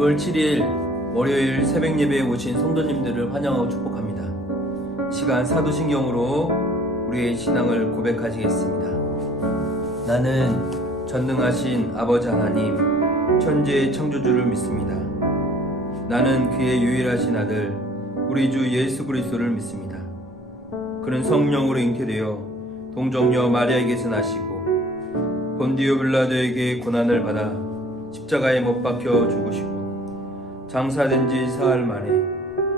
6월 7일 월요일 새벽 예배에 오신 성도님들을 환영하고 축복합니다. 시간 사도신경으로 우리의 신앙을 고백하시겠습니다. 나는 전능하신 아버지 하나님, 천지의 창조주를 믿습니다. 나는 그의 유일하신 아들, 우리 주 예수 그리스도를 믿습니다. 그는 성령으로 잉태되어 동정녀 마리아에게서 나시고 본디오 빌라도에게 고난을 받아 십자가에 못 박혀 죽으시고 장사된 지 사흘 만에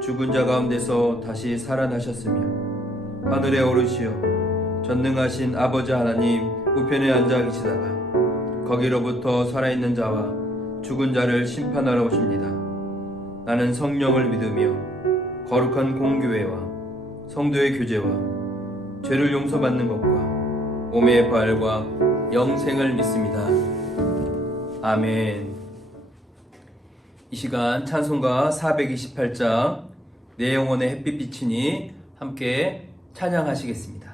죽은 자 가운데서 다시 살아나셨으며 하늘에 오르시어 전능하신 아버지 하나님 우편에 앉아 계시다가 거기로부터 살아있는 자와 죽은 자를 심판하러 오십니다. 나는 성령을 믿으며 거룩한 공교회와 성도의 교제와 죄를 용서받는 것과 몸의 부활과 영생을 믿습니다. 아멘. 이 시간 찬송가 428장 내 영혼의 햇빛 비치니 함께 찬양하시겠습니다.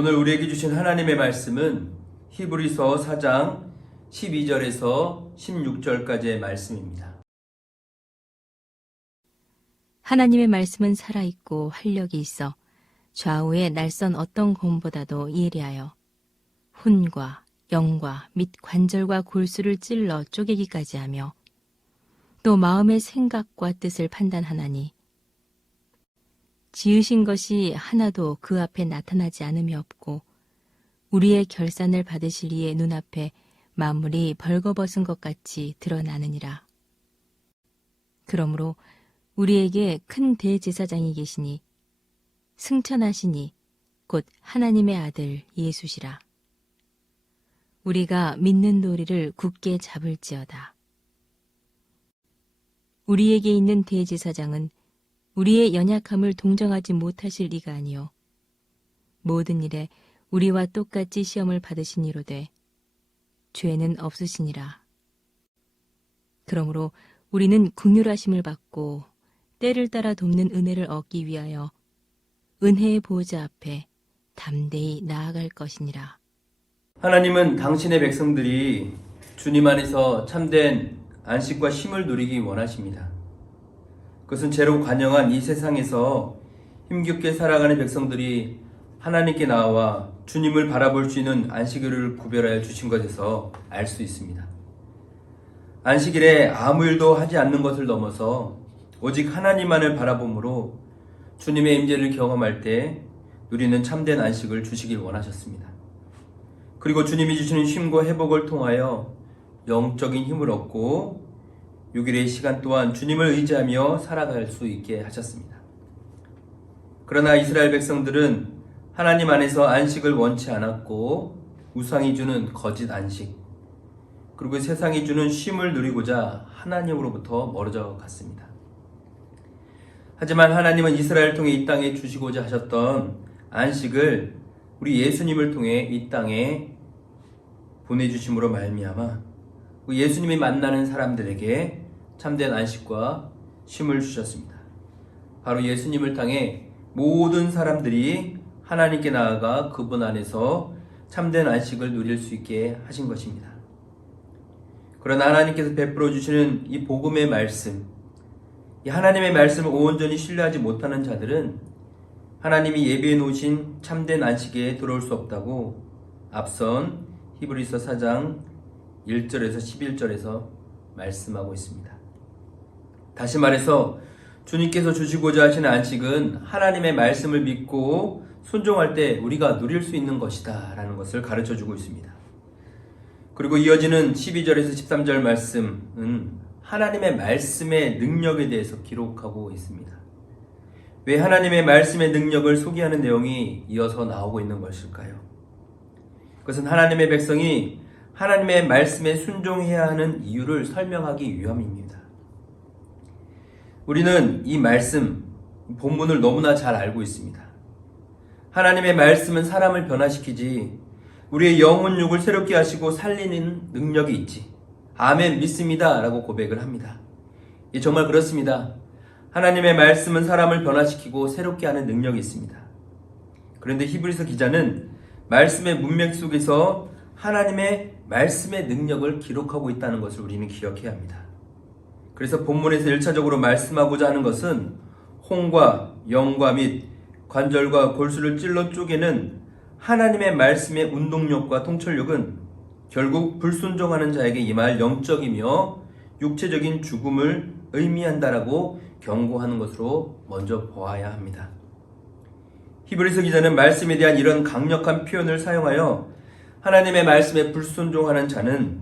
오늘 우리에게 주신 하나님의 말씀은 히브리서 4장 12절에서 16절까지의 말씀입니다. 하나님의 말씀은 살아있고 활력이 있어 좌우의 날선 어떤 검보다도 예리하여 혼과 영과 및 관절과 골수를 찔러 쪼개기까지 하며 또 마음의 생각과 뜻을 판단하나니 지으신 것이 하나도 그 앞에 나타나지 않음이 없고 우리의 결산을 받으실 이의 눈앞에 만물이 벌거벗은 것 같이 드러나느니라. 그러므로 우리에게 큰 대제사장이 계시니 승천하시니 곧 하나님의 아들 예수시라. 우리가 믿는 도리를 굳게 잡을지어다. 우리에게 있는 대제사장은 우리의 연약함을 동정하지 못하실 리가 아니요 모든 일에 우리와 똑같이 시험을 받으시니로되 죄는 없으시니라. 그러므로 우리는 긍휼하심을 받고 때를 따라 돕는 은혜를 얻기 위하여 은혜의 보호자 앞에 담대히 나아갈 것이니라. 하나님은 당신의 백성들이 주님 안에서 참된 안식과 쉼을 누리기 원하십니다. 그것은 죄로 관영한 이 세상에서 힘겹게 살아가는 백성들이 하나님께 나와 주님을 바라볼 수 있는 안식일을 구별하여 주신 것에서 알 수 있습니다. 안식일에 아무 일도 하지 않는 것을 넘어서 오직 하나님만을 바라봄으로 주님의 임재를 경험할 때 누리는 참된 안식을 주시길 원하셨습니다. 그리고 주님이 주시는 쉼과 회복을 통하여 영적인 힘을 얻고 6일의 시간 동안 주님을 의지하며 살아갈 수 있게 하셨습니다. 그러나 이스라엘 백성들은 하나님 안에서 안식을 원치 않았고 우상이 주는 거짓 안식 그리고 세상이 주는 쉼을 누리고자 하나님으로부터 멀어져 갔습니다. 하지만 하나님은 이스라엘을 통해 이 땅에 주시고자 하셨던 안식을 우리 예수님을 통해 이 땅에 보내주심으로 말미암아 예수님이 만나는 사람들에게 참된 안식과 쉼을 주셨습니다. 바로 예수님을 향해 모든 사람들이 하나님께 나아가 그분 안에서 참된 안식을 누릴 수 있게 하신 것입니다. 그러나 하나님께서 베풀어 주시는 이 복음의 말씀, 이 하나님의 말씀을 온전히 신뢰하지 못하는 자들은 하나님이 예비해 놓으신 참된 안식에 들어올 수 없다고 앞선 히브리서 4장 1절에서 11절에서 말씀하고 있습니다. 다시 말해서 주님께서 주시고자 하시는 안식은 하나님의 말씀을 믿고 순종할 때 우리가 누릴 수 있는 것이다 라는 것을 가르쳐 주고 있습니다. 그리고 이어지는 12절에서 13절 말씀은 하나님의 말씀의 능력에 대해서 기록하고 있습니다. 왜 하나님의 말씀의 능력을 소개하는 내용이 이어서 나오고 있는 것일까요? 그것은 하나님의 백성이 하나님의 말씀에 순종해야 하는 이유를 설명하기 위함입니다. 우리는 이 말씀, 본문을 너무나 잘 알고 있습니다. 하나님의 말씀은 사람을 변화시키지 우리의 영혼 육을 새롭게 하시고 살리는 능력이 있지. 아멘 믿습니다 라고 고백을 합니다. 정말 그렇습니다. 하나님의 말씀은 사람을 변화시키고 새롭게 하는 능력이 있습니다. 그런데 히브리서 기자는 말씀의 문맥 속에서 하나님의 말씀의 능력을 기록하고 있다는 것을 우리는 기억해야 합니다. 그래서 본문에서 1차적으로 말씀하고자 하는 것은 홍과 영과 및 관절과 골수를 찔러 쪼개는 하나님의 말씀의 운동력과 통찰력은 결국 불순종하는 자에게 임할 영적이며 육체적인 죽음을 의미한다라고 경고하는 것으로 먼저 보아야 합니다. 히브리서 기자는 말씀에 대한 이런 강력한 표현을 사용하여 하나님의 말씀에 불순종하는 자는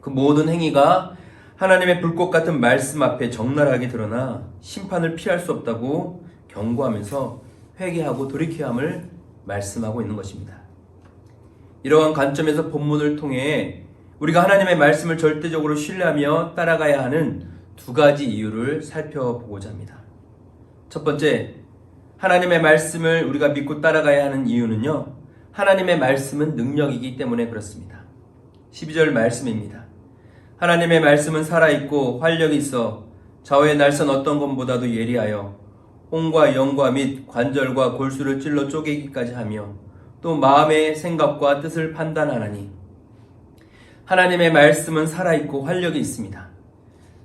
그 모든 행위가 하나님의 불꽃 같은 말씀 앞에 적나라하게 드러나 심판을 피할 수 없다고 경고하면서 회개하고 돌이켜야 함을 말씀하고 있는 것입니다. 이러한 관점에서 본문을 통해 우리가 하나님의 말씀을 절대적으로 신뢰하며 따라가야 하는 두 가지 이유를 살펴보고자 합니다. 첫 번째, 하나님의 말씀을 우리가 믿고 따라가야 하는 이유는요, 하나님의 말씀은 능력이기 때문에 그렇습니다. 12절 말씀입니다. 하나님의 말씀은 살아있고 활력이 있어 좌우의 날선 어떤 것보다도 예리하여 홍과 영과 및 관절과 골수를 찔러 쪼개기까지 하며 또 마음의 생각과 뜻을 판단하나니 하나님의 말씀은 살아있고 활력이 있습니다.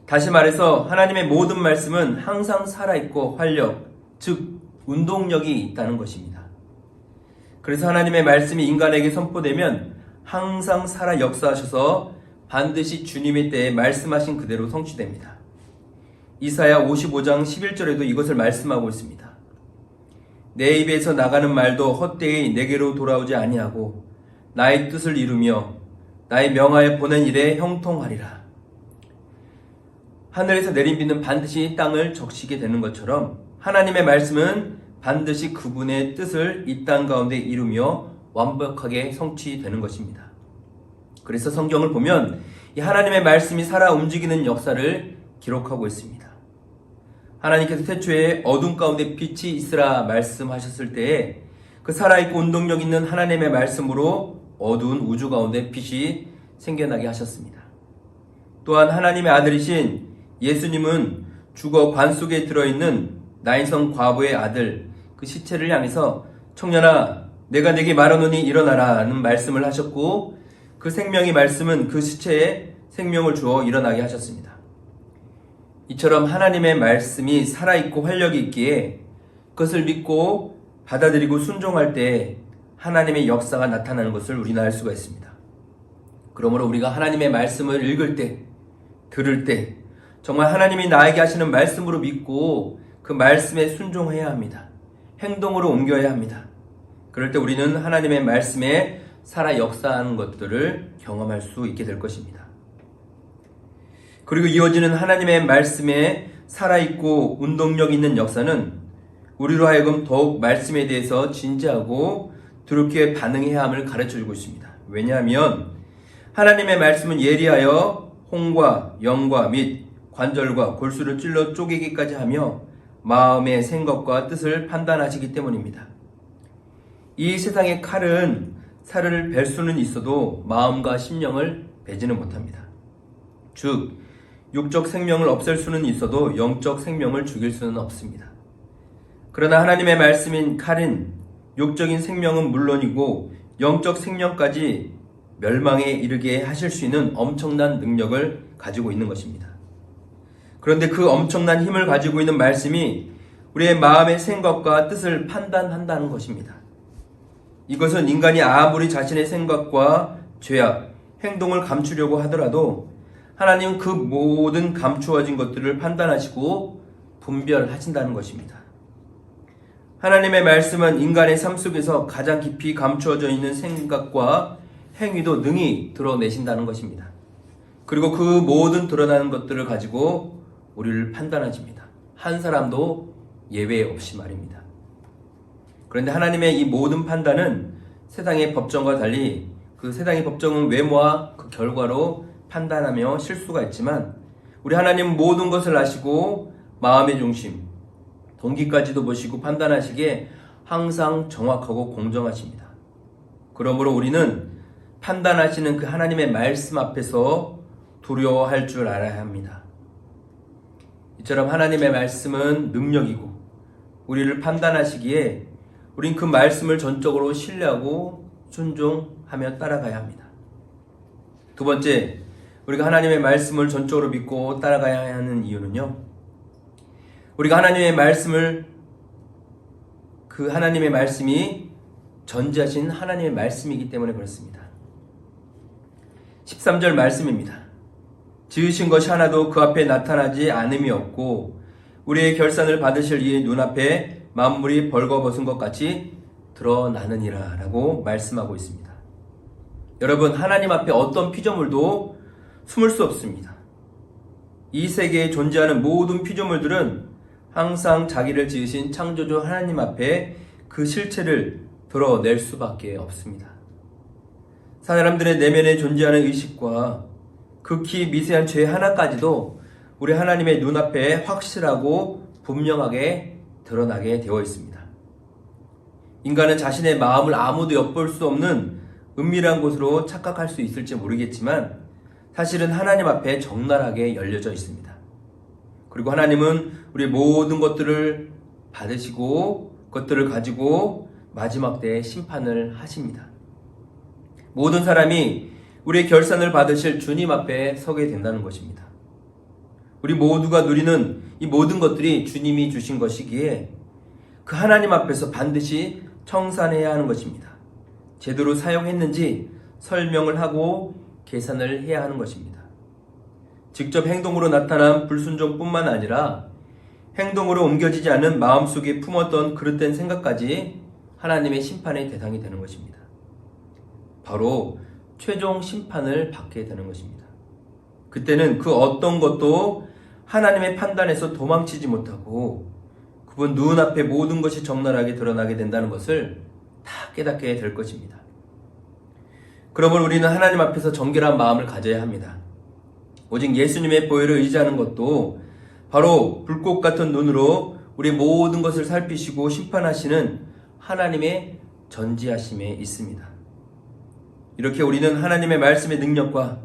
다시 말해서 하나님의 모든 말씀은 항상 살아있고 활력, 즉 운동력이 있다는 것입니다. 그래서 하나님의 말씀이 인간에게 선포되면 항상 살아 역사하셔서 반드시 주님의 때에 말씀하신 그대로 성취됩니다. 이사야 55장 11절에도 이것을 말씀하고 있습니다. 내 입에서 나가는 말도 헛되이 내게로 돌아오지 아니하고 나의 뜻을 이루며 나의 명하여 보낸 일에 형통하리라. 하늘에서 내린 비는 반드시 땅을 적시게 되는 것처럼 하나님의 말씀은 반드시 그분의 뜻을 이 땅 가운데 이루며 완벽하게 성취되는 것입니다. 그래서 성경을 보면 이 하나님의 말씀이 살아 움직이는 역사를 기록하고 있습니다. 하나님께서 태초에 어둠 가운데 빛이 있으라 말씀하셨을 때에 그 살아있고 운동력 있는 하나님의 말씀으로 어두운 우주 가운데 빛이 생겨나게 하셨습니다. 또한 하나님의 아들이신 예수님은 죽어 관 속에 들어있는 나인성 과부의 아들 그 시체를 향해서 청년아 내가 네게 말하노니 일어나라는 말씀을 하셨고 그 생명의 말씀은 그 시체에 생명을 주어 일어나게 하셨습니다. 이처럼 하나님의 말씀이 살아있고 활력이 있기에 그것을 믿고 받아들이고 순종할 때 하나님의 역사가 나타나는 것을 우리는 알 수가 있습니다. 그러므로 우리가 하나님의 말씀을 읽을 때, 들을 때 정말 하나님이 나에게 하시는 말씀으로 믿고 그 말씀에 순종해야 합니다. 행동으로 옮겨야 합니다. 그럴 때 우리는 하나님의 말씀에 살아 역사하는 것들을 경험할 수 있게 될 것입니다. 그리고 이어지는 하나님의 말씀에 살아있고 운동력 있는 역사는 우리로 하여금 더욱 말씀에 대해서 진지하고 두렵게 반응해야 함을 가르쳐주고 있습니다. 왜냐하면 하나님의 말씀은 예리하여 홍과 영과 및 관절과 골수를 찔러 쪼개기까지 하며 마음의 생각과 뜻을 판단하시기 때문입니다. 이 세상의 칼은 살을 벨 수는 있어도 마음과 심령을 베지는 못합니다. 즉 육적 생명을 없앨 수는 있어도 영적 생명을 죽일 수는 없습니다. 그러나 하나님의 말씀인 칼은 육적인 생명은 물론이고 영적 생명까지 멸망에 이르게 하실 수 있는 엄청난 능력을 가지고 있는 것입니다. 그런데 그 엄청난 힘을 가지고 있는 말씀이 우리의 마음의 생각과 뜻을 판단한다는 것입니다. 이것은 인간이 아무리 자신의 생각과 죄악, 행동을 감추려고 하더라도 하나님은 그 모든 감추어진 것들을 판단하시고 분별하신다는 것입니다. 하나님의 말씀은 인간의 삶 속에서 가장 깊이 감추어져 있는 생각과 행위도 능히 드러내신다는 것입니다. 그리고 그 모든 드러나는 것들을 가지고 우리를 판단하십니다. 한 사람도 예외 없이 말입니다. 그런데 하나님의 이 모든 판단은 세상의 법정과 달리 그 세상의 법정은 외모와 그 결과로 판단하며 실수가 있지만 우리 하나님은 모든 것을 아시고 마음의 중심, 동기까지도 보시고 판단하시기에 항상 정확하고 공정하십니다. 그러므로 우리는 판단하시는 그 하나님의 말씀 앞에서 두려워할 줄 알아야 합니다. 이처럼 하나님의 말씀은 능력이고 우리를 판단하시기에 우린 그 말씀을 전적으로 신뢰하고 순종하며 따라가야 합니다. 두 번째, 우리가 하나님의 말씀을 전적으로 믿고 따라가야 하는 이유는요. 우리가 하나님의 말씀을 그 하나님의 말씀이 전지하신 하나님의 말씀이기 때문에 그렇습니다. 13절 말씀입니다. 지으신 것이 하나도 그 앞에 나타나지 않음이 없고 우리의 결산을 받으실 이의 눈앞에 만물이 벌거벗은 것 같이 드러나느니라 라고 말씀하고 있습니다. 여러분, 하나님 앞에 어떤 피조물도 숨을 수 없습니다. 이 세계에 존재하는 모든 피조물들은 항상 자기를 지으신 창조주 하나님 앞에 그 실체를 드러낼 수밖에 없습니다. 사람들의 내면에 존재하는 의식과 극히 미세한 죄 하나까지도 우리 하나님의 눈앞에 확실하고 분명하게 드러나게 되어 있습니다. 인간은 자신의 마음을 아무도 엿볼 수 없는 은밀한 곳으로 착각할 수 있을지 모르겠지만 사실은 하나님 앞에 적나라하게 열려져 있습니다. 그리고 하나님은 우리 모든 것들을 받으시고 그것들을 가지고 마지막 때에 심판을 하십니다. 모든 사람이 우리의 결산을 받으실 주님 앞에 서게 된다는 것입니다. 우리 모두가 누리는 이 모든 것들이 주님이 주신 것이기에 그 하나님 앞에서 반드시 청산해야 하는 것입니다. 제대로 사용했는지 설명을 하고 계산을 해야 하는 것입니다. 직접 행동으로 나타난 불순종뿐만 아니라 행동으로 옮겨지지 않은 마음속에 품었던 그릇된 생각까지 하나님의 심판의 대상이 되는 것입니다. 바로 최종 심판을 받게 되는 것입니다. 그때는 그 어떤 것도 하나님의 판단에서 도망치지 못하고 그분 눈앞에 모든 것이 적나라하게 드러나게 된다는 것을 다 깨닫게 될 것입니다. 그러므로 우리는 하나님 앞에서 정결한 마음을 가져야 합니다. 오직 예수님의 보혈을 의지하는 것도 바로 불꽃 같은 눈으로 우리 모든 것을 살피시고 심판하시는 하나님의 전지하심에 있습니다. 이렇게 우리는 하나님의 말씀의 능력과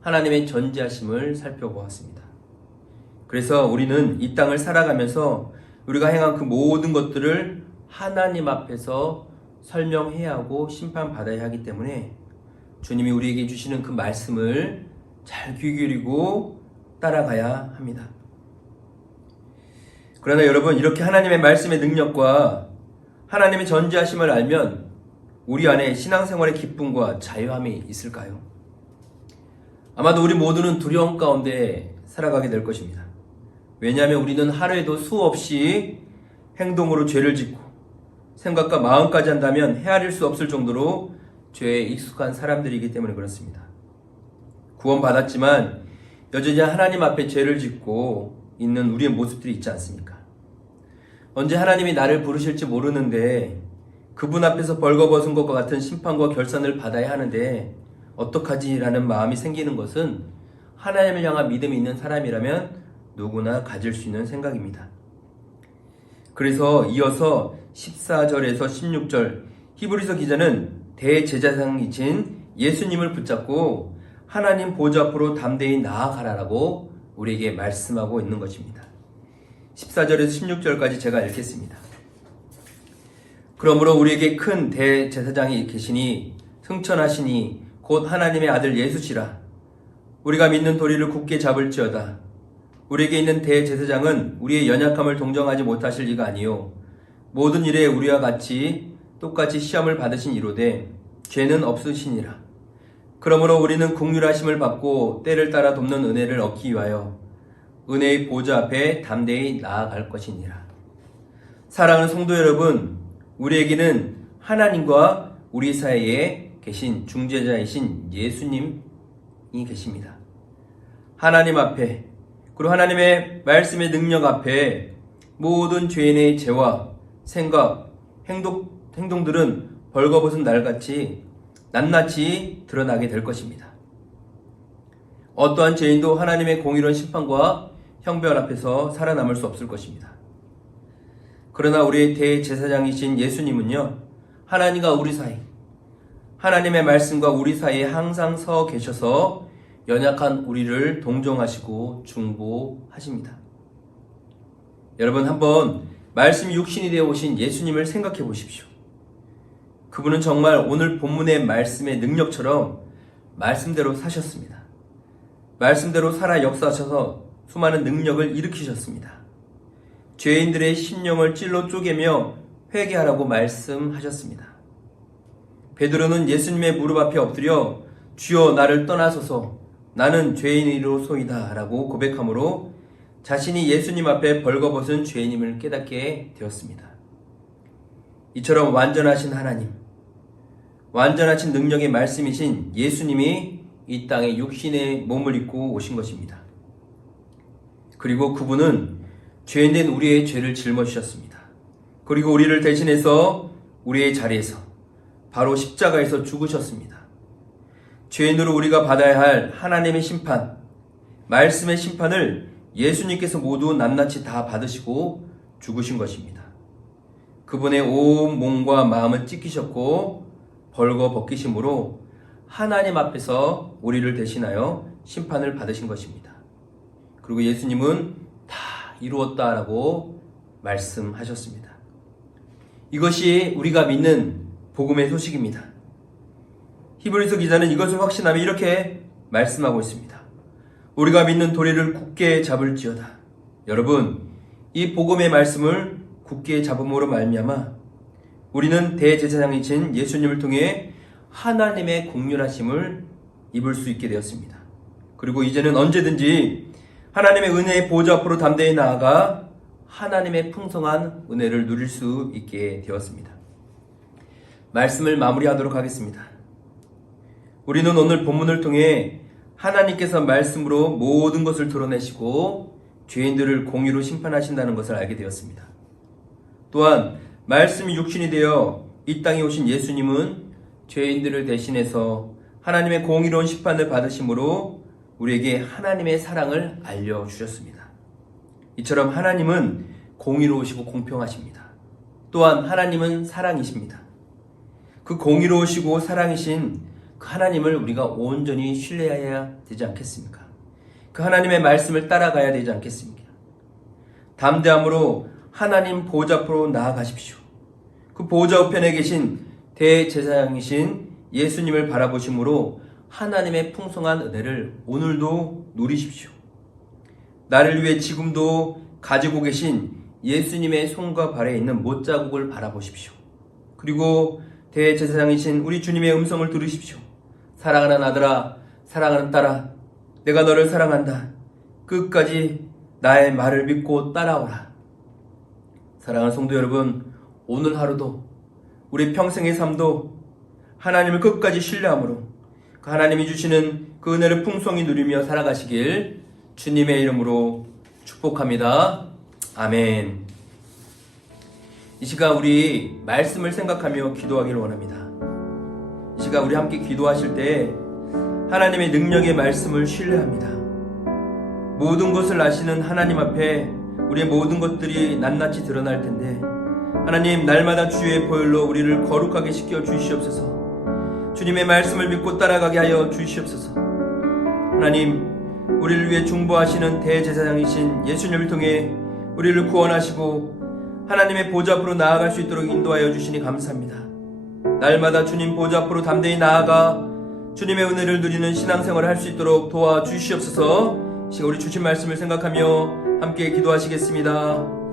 하나님의 전지하심을 살펴보았습니다. 그래서 우리는 이 땅을 살아가면서 우리가 행한 그 모든 것들을 하나님 앞에서 설명해야 하고 심판받아야 하기 때문에 주님이 우리에게 주시는 그 말씀을 잘 귀 기울이고 따라가야 합니다. 그러나 여러분, 이렇게 하나님의 말씀의 능력과 하나님의 전지하심을 알면 우리 안에 신앙생활의 기쁨과 자유함이 있을까요? 아마도 우리 모두는 두려움 가운데 살아가게 될 것입니다. 왜냐하면 우리는 하루에도 수없이 행동으로 죄를 짓고 생각과 마음까지 한다면 헤아릴 수 없을 정도로 죄에 익숙한 사람들이기 때문에 그렇습니다. 구원받았지만 여전히 하나님 앞에 죄를 짓고 있는 우리의 모습들이 있지 않습니까? 언제 하나님이 나를 부르실지 모르는데 그분 앞에서 벌거벗은 것과 같은 심판과 결산을 받아야 하는데 어떡하지? 라는 마음이 생기는 것은 하나님을 향한 믿음이 있는 사람이라면 누구나 가질 수 있는 생각입니다. 그래서 이어서 14절에서 16절 히브리서 기자는 대제사장이신 예수님을 붙잡고 하나님 보좌 앞으로 담대히 나아가라라고 우리에게 말씀하고 있는 것입니다. 14절에서 16절까지 제가 읽겠습니다. 그러므로 우리에게 큰 대제사장이 계시니 승천하시니 곧 하나님의 아들 예수시라. 우리가 믿는 도리를 굳게 잡을지어다. 우리에게 있는 대제사장은 우리의 연약함을 동정하지 못하실 이가 아니요 모든 일에 우리와 같이 똑같이 시험을 받으신 이로되 죄는 없으시니라. 그러므로 우리는 긍휼하심을 받고 때를 따라 돕는 은혜를 얻기 위하여 은혜의 보좌 앞에 담대히 나아갈 것이니라. 사랑하는 성도 여러분, 우리에게는 하나님과 우리 사이에 계신 중재자이신 예수님이 계십니다. 하나님 앞에, 그리고 하나님의 말씀의 능력 앞에 모든 죄인의 죄와 생각, 행동들은 벌거벗은 날같이 낱낱이 드러나게 될 것입니다. 어떠한 죄인도 하나님의 공의로운 심판과 형벌 앞에서 살아남을 수 없을 것입니다. 그러나 우리의 대제사장이신 예수님은요, 하나님과 우리 사이, 하나님의 말씀과 우리 사이에 항상 서 계셔서 연약한 우리를 동정하시고 중보하십니다. 여러분, 한번 말씀이 육신이 되어 오신 예수님을 생각해 보십시오. 그분은 정말 오늘 본문의 말씀의 능력처럼 말씀대로 사셨습니다. 말씀대로 살아 역사하셔서 수많은 능력을 일으키셨습니다. 죄인들의 심령을 찔러 쪼개며 회개하라고 말씀하셨습니다. 베드로는 예수님의 무릎 앞에 엎드려 주여 나를 떠나소서 나는 죄인이로소이다 라고 고백함으로 자신이 예수님 앞에 벌거벗은 죄인임을 깨닫게 되었습니다. 이처럼 완전하신 하나님, 완전하신 능력의 말씀이신 예수님이 이 땅에 육신의 몸을 입고 오신 것입니다. 그리고 그분은 죄인된 우리의 죄를 짊어지셨습니다. 그리고 우리를 대신해서 우리의 자리에서 바로 십자가에서 죽으셨습니다. 죄인으로 우리가 받아야 할 하나님의 심판, 말씀의 심판을 예수님께서 모두 낱낱이 다 받으시고 죽으신 것입니다. 그분의 온 몸과 마음은 찢기셨고 벌거 벗기심으로 하나님 앞에서 우리를 대신하여 심판을 받으신 것입니다. 그리고 예수님은 다 이루었다라고 말씀하셨습니다. 이것이 우리가 믿는 복음의 소식입니다. 히브리서 기자는 이것을 확신하며 이렇게 말씀하고 있습니다. 우리가 믿는 도리를 굳게 잡을지어다. 여러분, 이 복음의 말씀을 굳게 잡음으로 말미암아 우리는 대제사장이신 예수님을 통해 하나님의 긍휼하심을 입을 수 있게 되었습니다. 그리고 이제는 언제든지 하나님의 은혜의 보좌 앞으로 담대히 나아가 하나님의 풍성한 은혜를 누릴 수 있게 되었습니다. 말씀을 마무리하도록 하겠습니다. 우리는 오늘 본문을 통해 하나님께서 말씀으로 모든 것을 드러내시고 죄인들을 공의로 심판하신다는 것을 알게 되었습니다. 또한 말씀이 육신이 되어 이 땅에 오신 예수님은 죄인들을 대신해서 하나님의 공의로운 심판을 받으심으로 우리에게 하나님의 사랑을 알려주셨습니다. 이처럼 하나님은 공의로우시고 공평하십니다. 또한 하나님은 사랑이십니다. 그 공의로우시고 사랑이신 그 하나님을 우리가 온전히 신뢰해야 되지 않겠습니까? 그 하나님의 말씀을 따라가야 되지 않겠습니까? 담대함으로 하나님 보좌 앞으로 나아가십시오. 그 보좌 우편에 계신 대제사장이신 예수님을 바라보심으로 하나님의 풍성한 은혜를 오늘도 누리십시오. 나를 위해 지금도 가지고 계신 예수님의 손과 발에 있는 못자국을 바라보십시오. 그리고 대제사장이신 우리 주님의 음성을 들으십시오. 사랑하는 아들아, 사랑하는 딸아, 내가 너를 사랑한다. 끝까지 나의 말을 믿고 따라오라. 사랑하는 성도 여러분, 오늘 하루도 우리 평생의 삶도 하나님을 끝까지 신뢰함으로 그 하나님이 주시는 그 은혜를 풍성히 누리며 살아가시길 주님의 이름으로 축복합니다. 아멘. 이 시간 우리 말씀을 생각하며 기도하기를 원합니다. 이 시간 우리 함께 기도하실 때 하나님의 능력의 말씀을 신뢰합니다. 모든 것을 아시는 하나님 앞에 우리의 모든 것들이 낱낱이 드러날 텐데 하나님, 날마다 주의 보혈로 우리를 거룩하게 시켜 주시옵소서. 주님의 말씀을 믿고 따라가게 하여 주시옵소서. 하나님, 우리를 위해 중보하시는 대제사장이신 예수님을 통해 우리를 구원하시고 하나님의 보좌 앞으로 나아갈 수 있도록 인도하여 주시니 감사합니다. 날마다 주님 보좌 앞으로 담대히 나아가 주님의 은혜를 누리는 신앙생활을 할 수 있도록 도와주시옵소서. 지금 우리 주신 말씀을 생각하며 함께 기도하시겠습니다.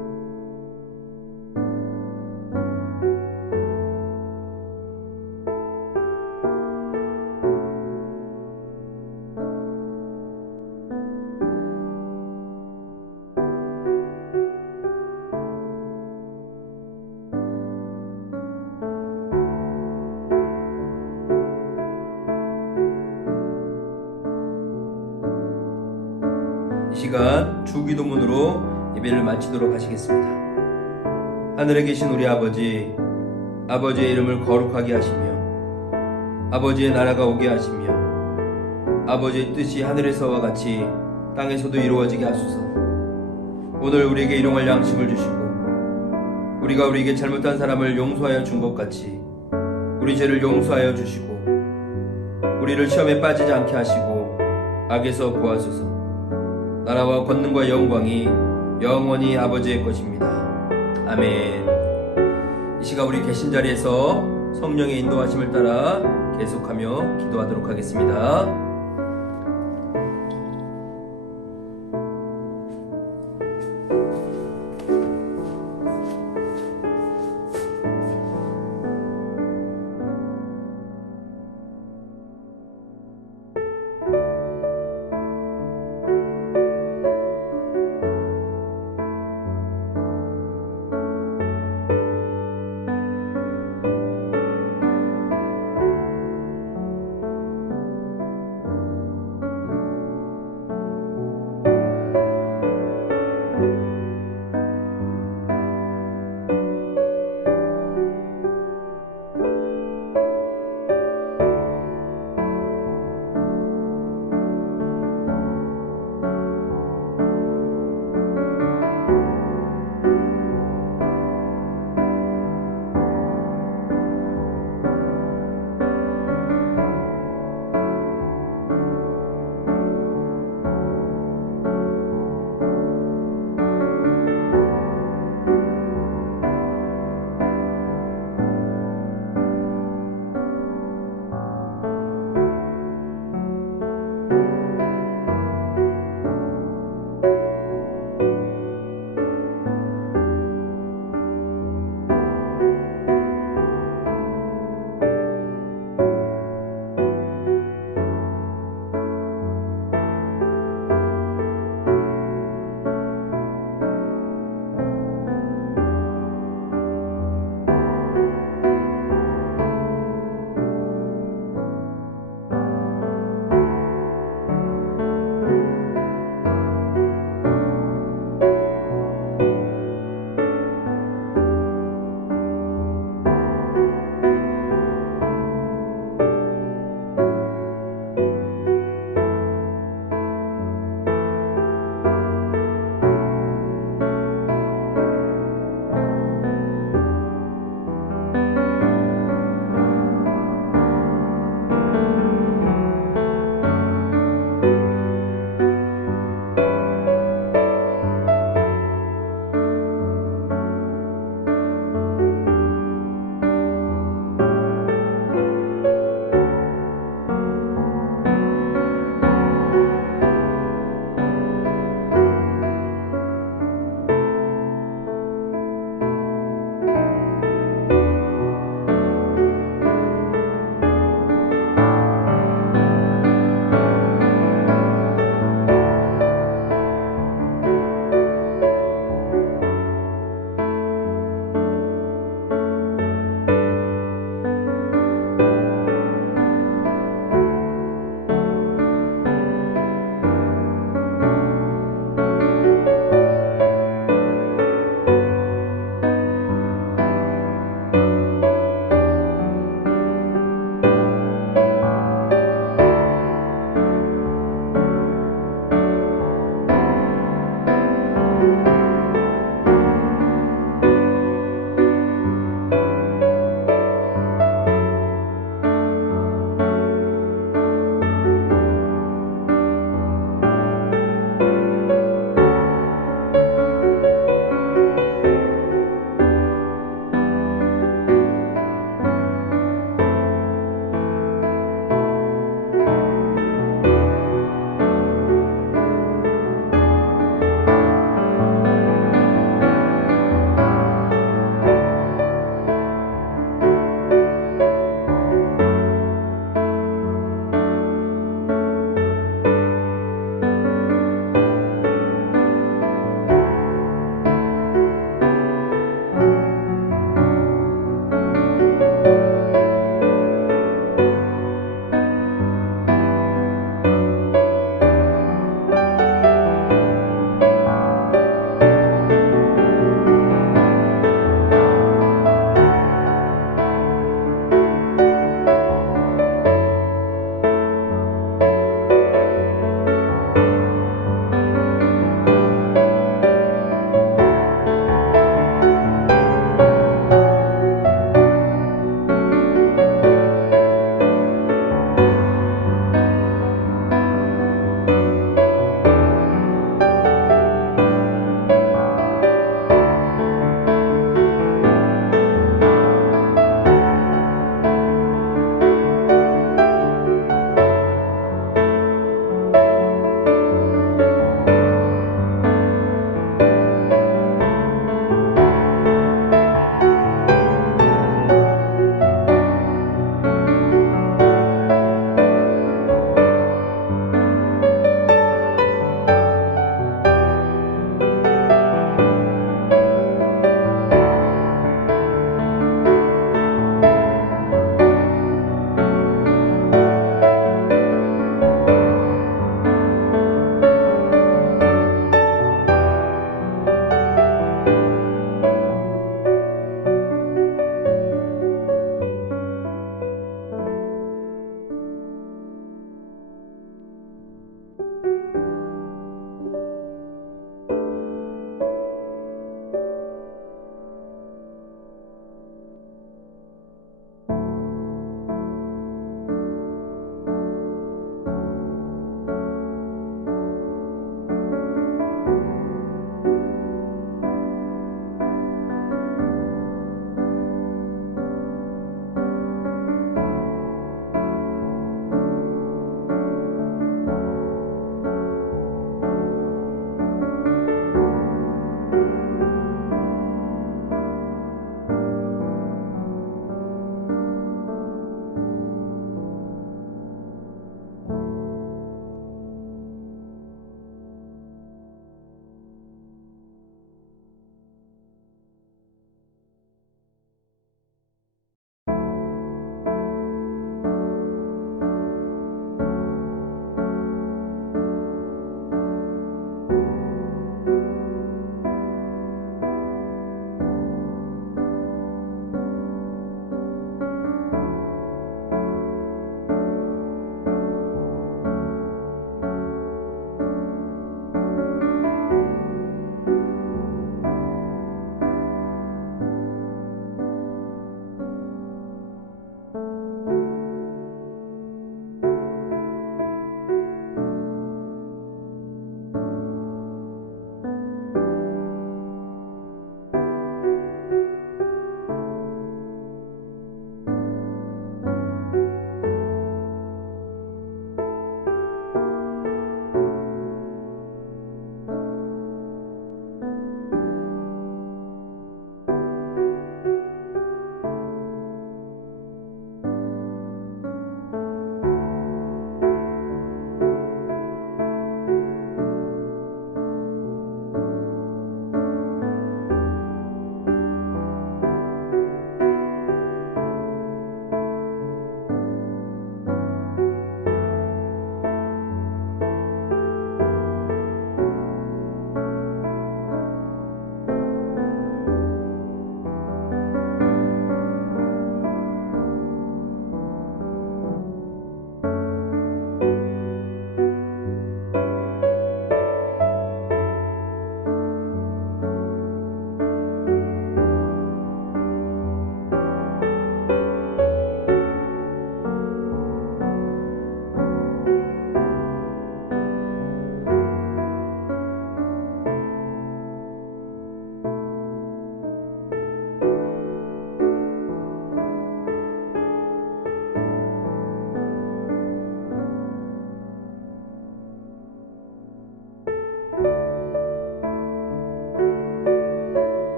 이 시간 주기도문으로 예배를 마치도록 하시겠습니다. 하늘에 계신 우리 아버지, 아버지의 이름을 거룩하게 하시며 아버지의 나라가 오게 하시며 아버지의 뜻이 하늘에서와 같이 땅에서도 이루어지게 하소서. 오늘 우리에게 일용할 양식을 주시고 우리가 우리에게 잘못한 사람을 용서하여 준 것 같이 우리 죄를 용서하여 주시고 우리를 시험에 빠지지 않게 하시고 악에서 구하소서. 나라와 권능과 영광이 영원히 아버지의 것입니다. 아멘. 이 시간 우리 계신 자리에서 성령의 인도하심을 따라 계속하며 기도하도록 하겠습니다.